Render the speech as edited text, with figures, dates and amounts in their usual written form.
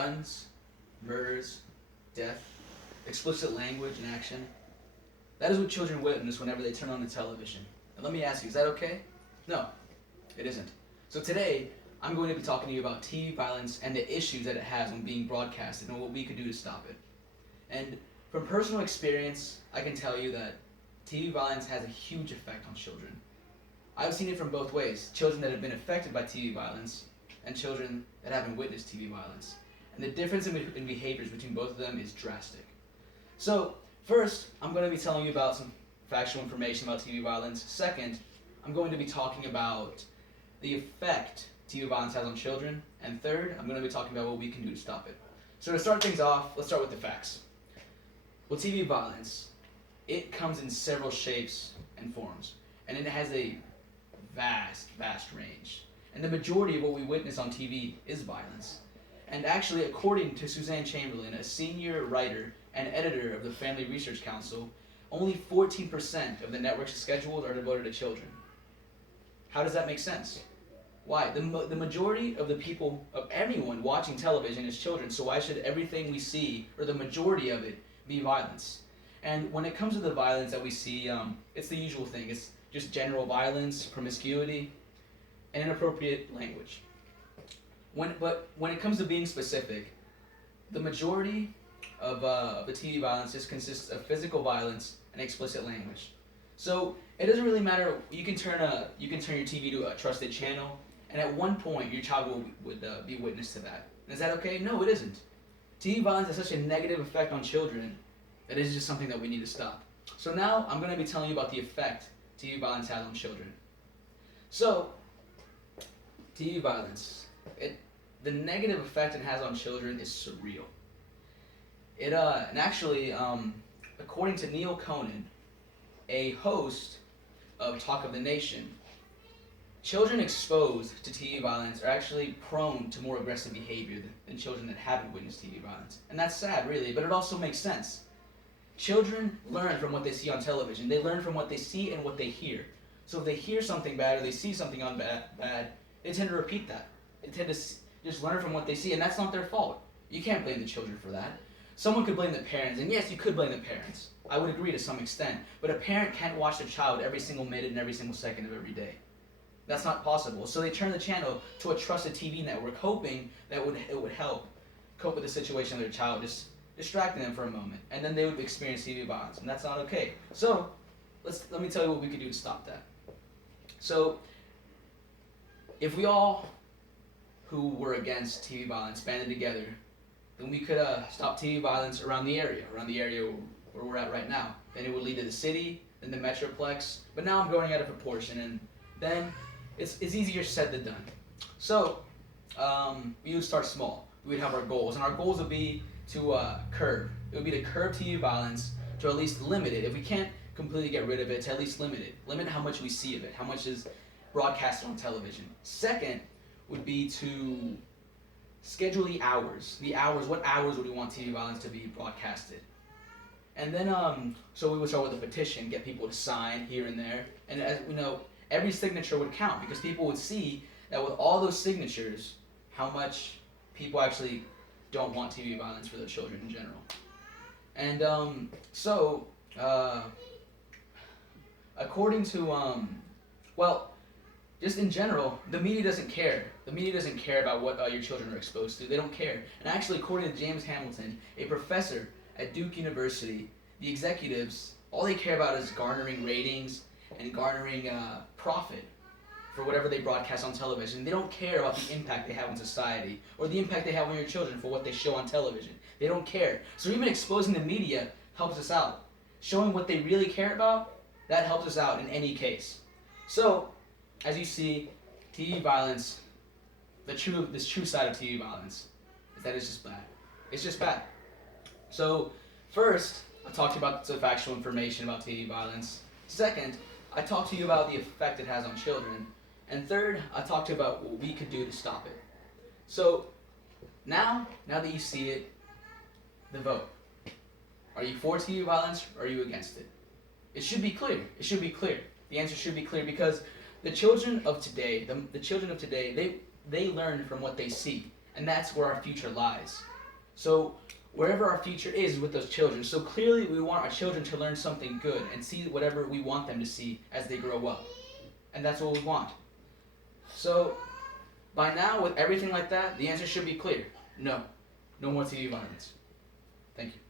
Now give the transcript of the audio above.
guns, murders, death, explicit language and action. That is what children witness whenever they turn on the television. And let me ask you, is that okay? No, it isn't. So today, I'm going to be talking to you about TV violence and the issues that it has when being broadcasted and what we could do to stop it. And from personal experience, I can tell you that TV violence has a huge effect on children. I've seen it from both ways, children that have been affected by TV violence and children that haven't witnessed TV violence. And the difference in behaviors between both of them is drastic. So, first, I'm going to be telling you about some factual information about TV violence. Second, I'm going to be talking about the effect TV violence has on children. And third, I'm going to be talking about what we can do to stop it. So to start things off, let's start with the facts. Well, TV violence, it comes in several shapes and forms. And it has a vast range. And the majority of what we witness on TV is violence. And actually, according to Suzanne Chamberlain, a senior writer and editor of the Family Research Council, only 14% of the network's schedules are devoted to children. How does that make sense? Why? The majority of the people, of anyone watching television is children, so why should everything we see, or the majority of it, be violence? And when it comes to the violence that we see, it's the usual thing. It's just general violence, promiscuity, and inappropriate language. But when it comes to being specific, the majority of the TV violence just consists of physical violence and explicit language. So it doesn't really matter. You can turn your TV to a trusted channel, and at one point your child would be witness to that. And is that okay? No, it isn't. TV violence has such a negative effect on children that it is just something that we need to stop. So now I'm going to be telling you about the effect TV violence has on children. So TV violence, the negative effect it has on children is surreal. And actually, according to Neil Conan, a host of Talk of the Nation, children exposed to TV violence are actually prone to more aggressive behavior than children that haven't witnessed TV violence. And that's sad, really, but it also makes sense. Children learn from what they see on television. They learn from what they see and what they hear. So if they hear something bad or they see something bad, they tend to repeat that. They tend to just learn from what they see, and that's not their fault. You can't blame the children for that. Someone could blame the parents, and yes, you could blame the parents. I would agree to some extent, but a parent can't watch their child every single minute and every single second of every day. That's not possible. So they turn the channel to a trusted TV network, hoping that it would help cope with the situation of their child, just distracting them for a moment, and then they would experience TV violence, and that's not okay. So let me tell you what we could do to stop that. So if we all who were against TV violence banded together, then we could stop TV violence around the area where we're at right now. Then it would lead to the city, then the metroplex. But now I'm going out of proportion, and then it's easier said than done. So we would start small. We would have our goals, and our goals would be to curb. It would be to curb TV violence, to at least limit it. If we can't completely get rid of it, to at least limit it. Limit how much we see of it, how much is broadcasted on television. Second would be to schedule the hours. What hours would we want TV violence to be broadcasted? And then, so we would start with a petition, get people to sign here and there. And as we know, every signature would count because people would see that with all those signatures, how much people actually don't want TV violence for their children in general. And according to, just in general, the media doesn't care. The media doesn't care about what your children are exposed to. They don't care. And actually, according to James Hamilton, a professor at Duke University, the executives, all they care about is garnering ratings and garnering profit for whatever they broadcast on television. They don't care about the impact they have on society or the impact they have on your children for what they show on television. They don't care. So even exposing the media helps us out. Showing what they really care about, that helps us out in any case. So, as you see, TV violence, this true side of TV violence is that it's just bad. It's just bad. So, first, I talked to you about the factual information about TV violence. Second, I talked to you about the effect it has on children. And third, I talked to you about what we could do to stop it. So, now that you see it, the vote. Are you for TV violence or are you against it? It should be clear. It should be clear. The answer should be clear because the children of today, they learn from what they see. And that's where our future lies. So wherever our future is with those children. So clearly we want our children to learn something good and see whatever we want them to see as they grow up. And that's what we want. So by now, with everything like that, the answer should be clear. No. No more TV violence. Thank you.